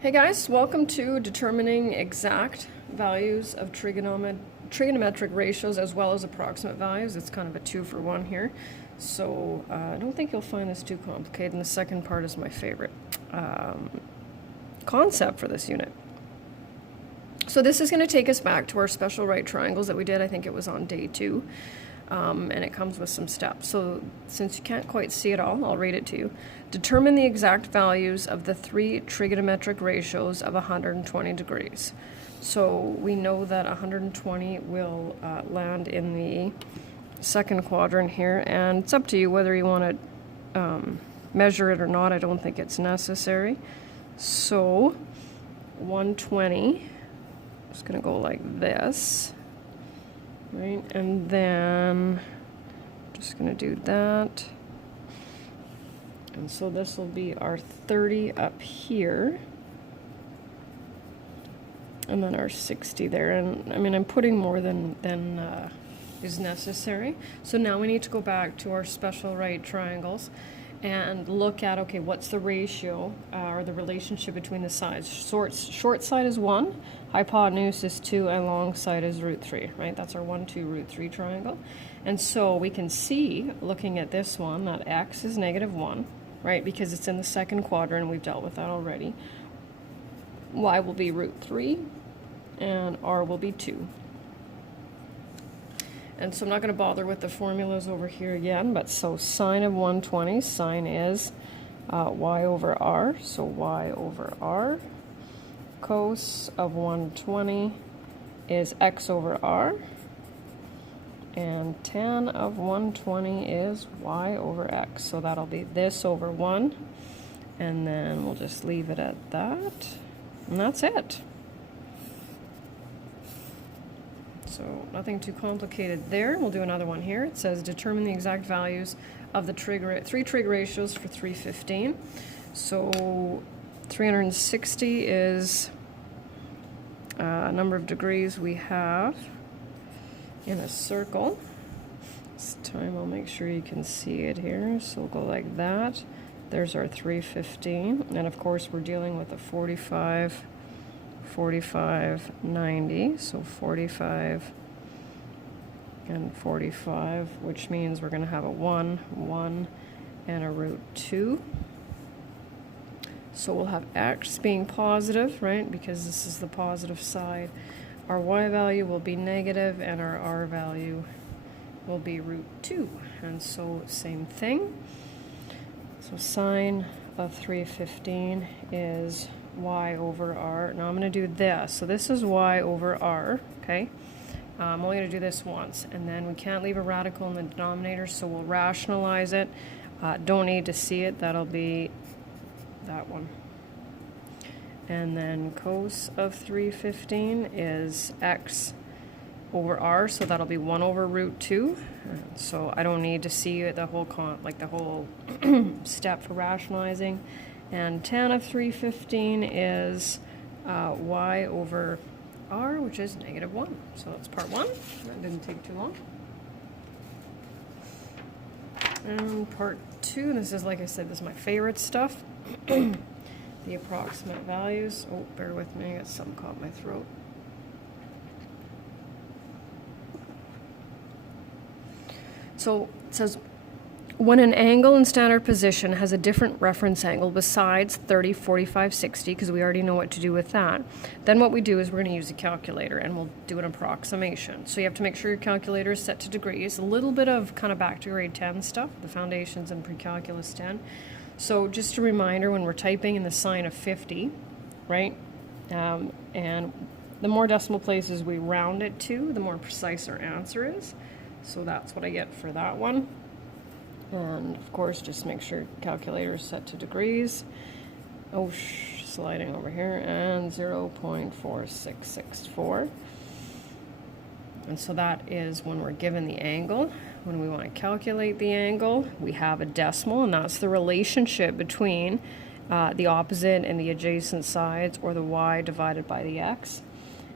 Hey guys, welcome to determining exact values of trigonometric ratios as well as approximate values. It's kind of a 2-for-1 here. So I don't think you'll find this too complicated, and the second part is my favorite concept for this unit. So this is going to take us back to our special right triangles that we did. I think it was on day 2. And it comes with some steps. So since you can't quite see it all, I'll read it to you. Determine the exact values of the 3 trigonometric ratios of 120 degrees. So we know that 120 will land in the second quadrant here, and it's up to you whether you want to measure it or not. I don't think it's necessary. So 120 is going to go like this. Right, and then just going to do that. And so this will be our 30 up here. And then our 60 there. And I mean, I'm putting more than is necessary. So now we need to go back to our special right triangles and look at, okay, what's the ratio or the relationship between the sides? Short side is 1, hypotenuse is 2, and long side is √3, right? That's our 1, 2, √3 triangle. And so we can see, looking at this one, that x is -1, right? Because it's in the second quadrant, and we've dealt with that already. Y will be √3, and r will be 2. And so I'm not going to bother with the formulas over here again, but so sine of 120, sine is y over r, so y over r. Cos of 120 is x over r. And tan of 120 is y over x. So that'll be this over 1. And then we'll just leave it at that. And that's it. So nothing too complicated there. We'll do another one here. It says determine the exact values of the 3 trig ratios for 315. So 360 is a number of degrees we have in a circle. This time I'll make sure you can see it here. So we'll go like that. There's our 315. And of course we're dealing with a 45, 45, 90, so 45 and 45, which means we're going to have a 1, 1, and a √2. So we'll have x being positive, right, because this is the positive side. Our y value will be negative, and our r value will be √2. And so same thing. So sine of 315 is y over r. Now I'm going to do this. So this is y over r, okay? I'm only going to do this once, and then we can't leave a radical in the denominator, so we'll rationalize it. Don't need to see it. That'll be that one. And then cos of 315 is x over r, so that'll be 1 over √2. So I don't need to see the whole the whole step for rationalizing. And tan of 315 is y over r, which is -1. So that's part 1. That didn't take too long. And part 2, this is, like I said, this is my favorite stuff. The approximate values. Oh, bear with me, I got something caught in my throat. So it says, when an angle in standard position has a different reference angle besides 30, 45, 60, because we already know what to do with that, then what we do is we're going to use a calculator and we'll do an approximation. So you have to make sure your calculator is set to degrees. A little bit of kind of back to grade 10 stuff, the foundations and pre-calculus 10. So just a reminder, when we're typing in the sign of 50, right, and the more decimal places we round it to, the more precise our answer is. So that's what I get for that one. And of course, just make sure calculator is set to degrees. Oh, sliding over here, and 0.4664. And so that is when we're given the angle. When we want to calculate the angle, we have a decimal, and that's the relationship between the opposite and the adjacent sides, or the y divided by the x.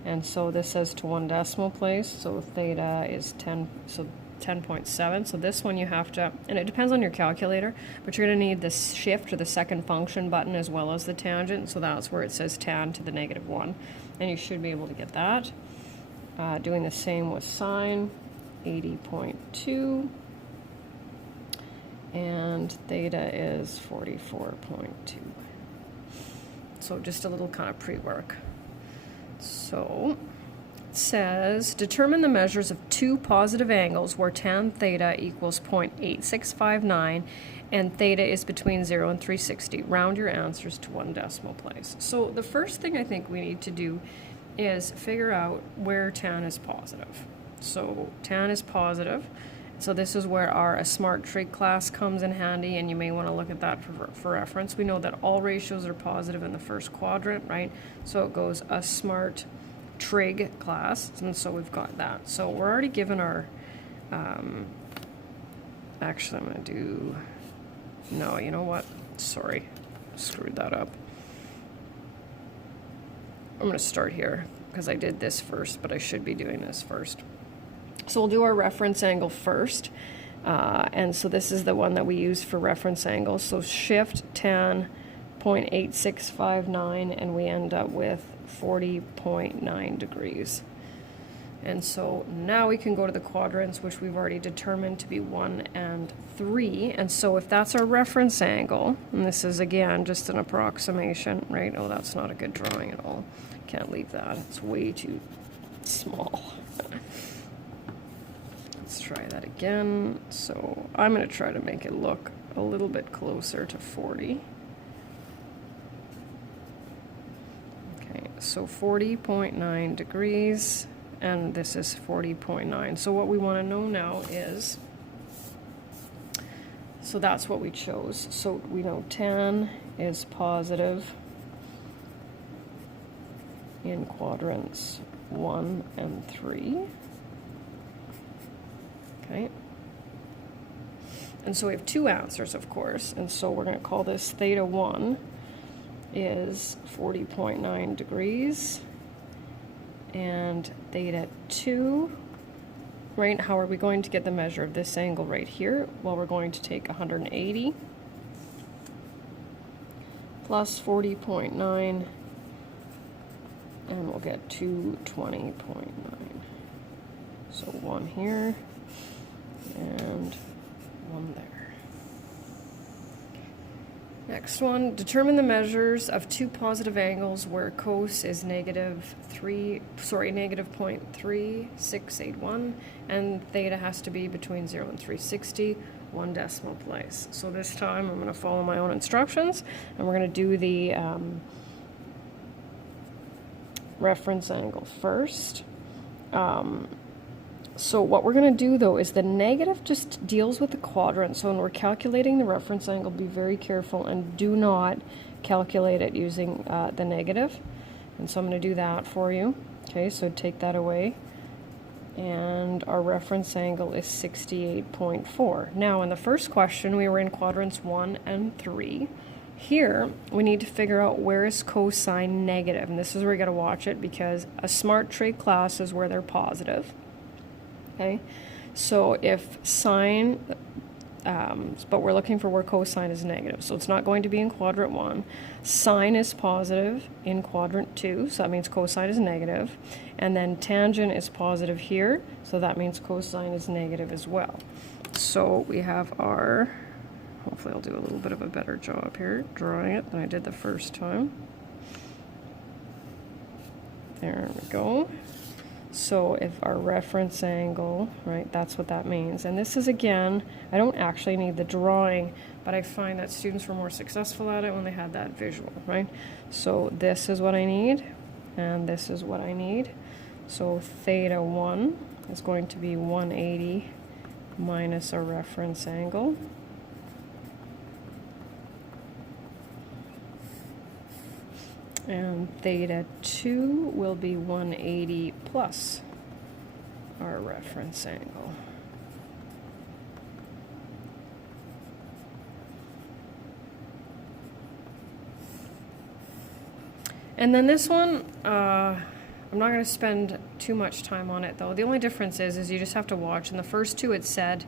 And so this says to 1 decimal place, so theta is 10, so 10.7. So this one you have to, and it depends on your calculator, but you're going to need the shift or the second function button as well as the tangent. So that's where it says tan to the -1. And you should be able to get that. Doing the same with sine, 80.2. And theta is 44.2. So just a little kind of pre-work. So it says, determine the measures of two positive angles where tan theta equals 0.8659 and theta is between 0 and 360. Round your answers to 1 decimal place. So the first thing I think we need to do is figure out where tan is positive. So tan is positive. So this is where our a smart trig class comes in handy, and you may want to look at that for reference. We know that all ratios are positive in the first quadrant, right? So it goes a smart trig class, and so we've got that. So we're already given our, actually I'm going to do, no, you know what? Sorry, screwed that up. I'm going to start here because I did this first, but I should be doing this first. So we'll do our reference angle first. And so this is the one that we use for reference angle. So shift tan 0.8659 and we end up with 40.9 degrees. And so now we can go to the quadrants, which we've already determined to be 1 and 3. And so if that's our reference angle, and this is again just an approximation, right? Oh, that's not a good drawing at all. Can't leave that. It's way too small. Let's try that again. So I'm going to try to make it look a little bit closer to 40. Okay, so 40.9 degrees, and this is 40.9. So what we want to know now is, so that's what we chose. So we know tan is positive in quadrants 1 and 3. Okay. And so we have two answers, of course, and so we're going to call this theta 1 is 40.9 degrees, and theta 2, right, how are we going to get the measure of this angle right here? Well, we're going to take 180 plus 40.9, and we'll get 220.9. So 1 here, and 1 there. Next one, determine the measures of two positive angles where cos is negative 0.3681 and theta has to be between 0 and 360, 1 decimal place. So this time I'm going to follow my own instructions, and we're going to do the reference angle first. So what we're going to do, though, is the negative just deals with the quadrant. So when we're calculating the reference angle, be very careful and do not calculate it using the negative. And so I'm going to do that for you. Okay, so take that away. And our reference angle is 68.4. Now, in the first question, we were in quadrants 1 and 3. Here, we need to figure out where is cosine negative. And this is where you got to watch it, because a smart trig class is where they're positive. Okay, so if sine, but we're looking for where cosine is negative, so it's not going to be in quadrant 1. Sine is positive in quadrant 2, so that means cosine is negative. And then tangent is positive here, so that means cosine is negative as well. So we have our, hopefully I'll do a little bit of a better job here drawing it than I did the first time. There we go. So if our reference angle, right, that's what that means. And this is, again, I don't actually need the drawing, but I find that students were more successful at it when they had that visual, right? So this is what I need, and this is what I need. So theta 1 is going to be 180 minus our reference angle. And theta 2 will be 180 plus our reference angle. And then this one, I'm not going to spend too much time on it though. The only difference is you just have to watch. In the first two it said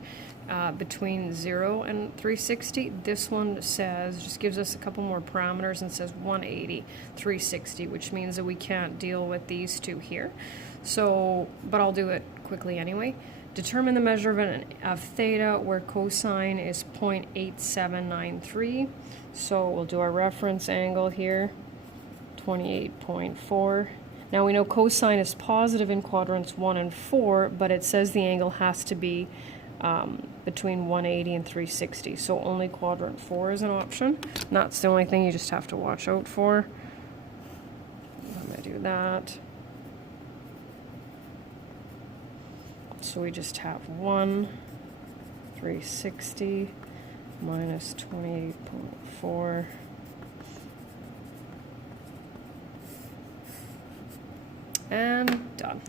between 0 and 360. This one says, just gives us a couple more parameters and says 180, 360, which means that we can't deal with these two here. So, but I'll do it quickly anyway. Determine the measure of theta where cosine is 0.8793. So we'll do our reference angle here, 28.4. Now we know cosine is positive in quadrants 1 and 4, but it says the angle has to be between 180 and 360. So only quadrant 4 is an option. And that's the only thing you just have to watch out for. I'm going to do that. So we just have 360 minus 28.4. And done.